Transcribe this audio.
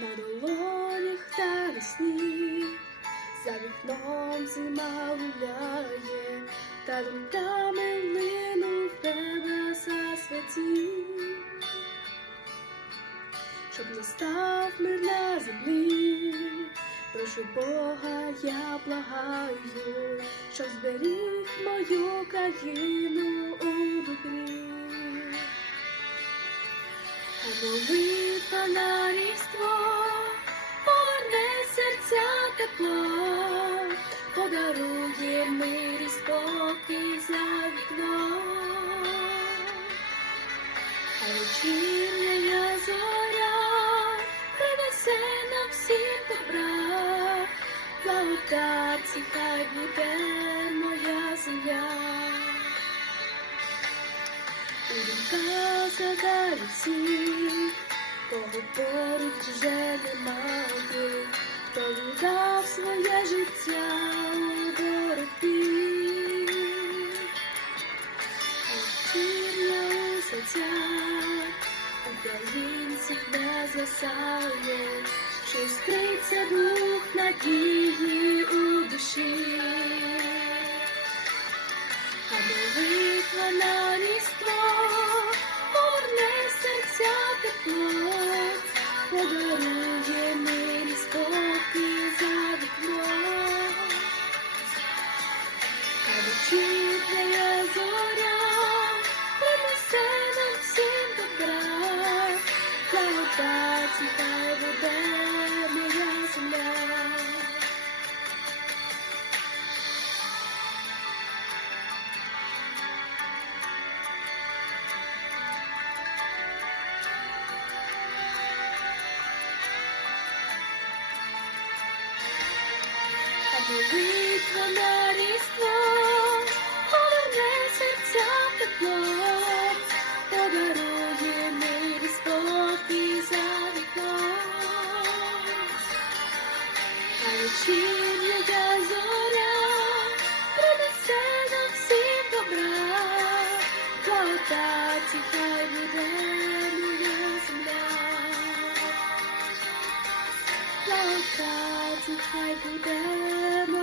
на долонях та весні, за вікном зима гуляє, та думками лину в небеса святі, щоб настав мир на землі. Прошу Бога, я благаю, щоб зберіг мою країну у добрі. Молитва на різдво подарує мир і спокій за вікном. А зоря принесе нам всім добра, благодаті хай буде моя земля. У думках всіх, кого поруч вже немає, хто віддав своє життя у боротьбі. А вечірня у серцях українців не згасає, що скриться дух надії у душі. А молитва на різдво поверне серця тепло, подарує благодаті хай буде моя Осіння зоря принесе нам всім добра, кота тіхай буде моя земля, кота тіхай буде моя.